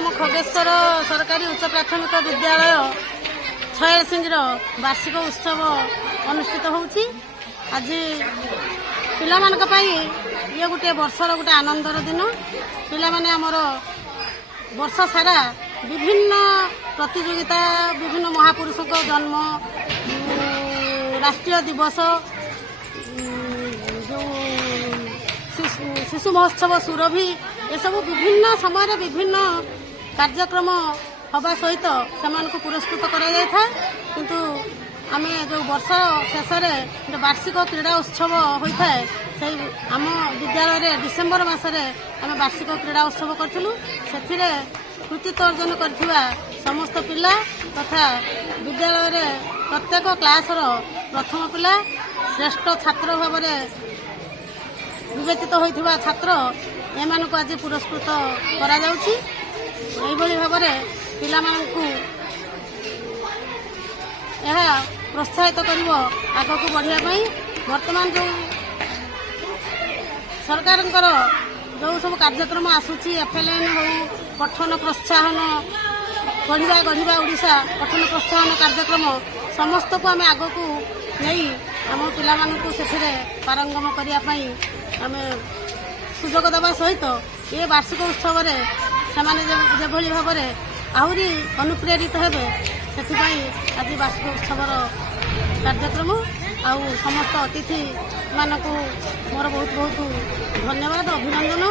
आम खगेश्वर सरकारी उच्च प्राथमिक विद्यालय छयल सिंह वार्षिक उत्सव अनुष्ठित होउछि। आज पिलामानक पई ये गोटे वर्षर गोटे आनंदर दिन। पिला माने हमर वर्ष सारा विभिन्न प्रतियोगिता, विभिन्न महापुरुषों को जन्म, राष्ट्रीय दिवस, जो शिशु महोत्सव सुरभि, ये सब विभिन्न समय विभिन्न कार्यक्रम हवा सहित से पुरस्कृत करा जाय था। किंतु आमे जो वर्ष शेष जो वार्षिक क्रीड़ा उत्सव होता है से आम विद्यालय डिसेम्बर मसरे आम वार्षिक क्रीड़ा उत्सव करूँ। से कृतित्व अर्जन करथिबा समस्त पिला तथा विद्यालय प्रत्येक क्लास प्रथम पिला श्रेष्ठ छात्र भाव विवेचित होइथिबा छात्र एमानकु आज पुरस्कृत करा जाउछि। एइभଳି भाବରେ पिलामानकु ଏହା प्रोत्साहित करिवो आगकु बढ़िया पई। वर्तमान जो सरकारंकर जो सब कार्यक्रम आसुची एफएलएन हो, पठन प्रोत्साहन गढ़िबा गढ़िबा ओडिशा पठन प्रोत्साहन कार्यक्रम समस्त को आम आगकु नहीं आम पिलामानकु सेथिरे पारंगम करिया पई आमे सुजोग देवा सहित ये वार्षिक उत्सव जेभली भाव आहरी अनुप्रेरित हेबे से आज वार्षिक उत्सव कार्यक्रम आउ समस्त अतिथि मानक मोर बहुत बहुत धन्यवाद अभिनंदन।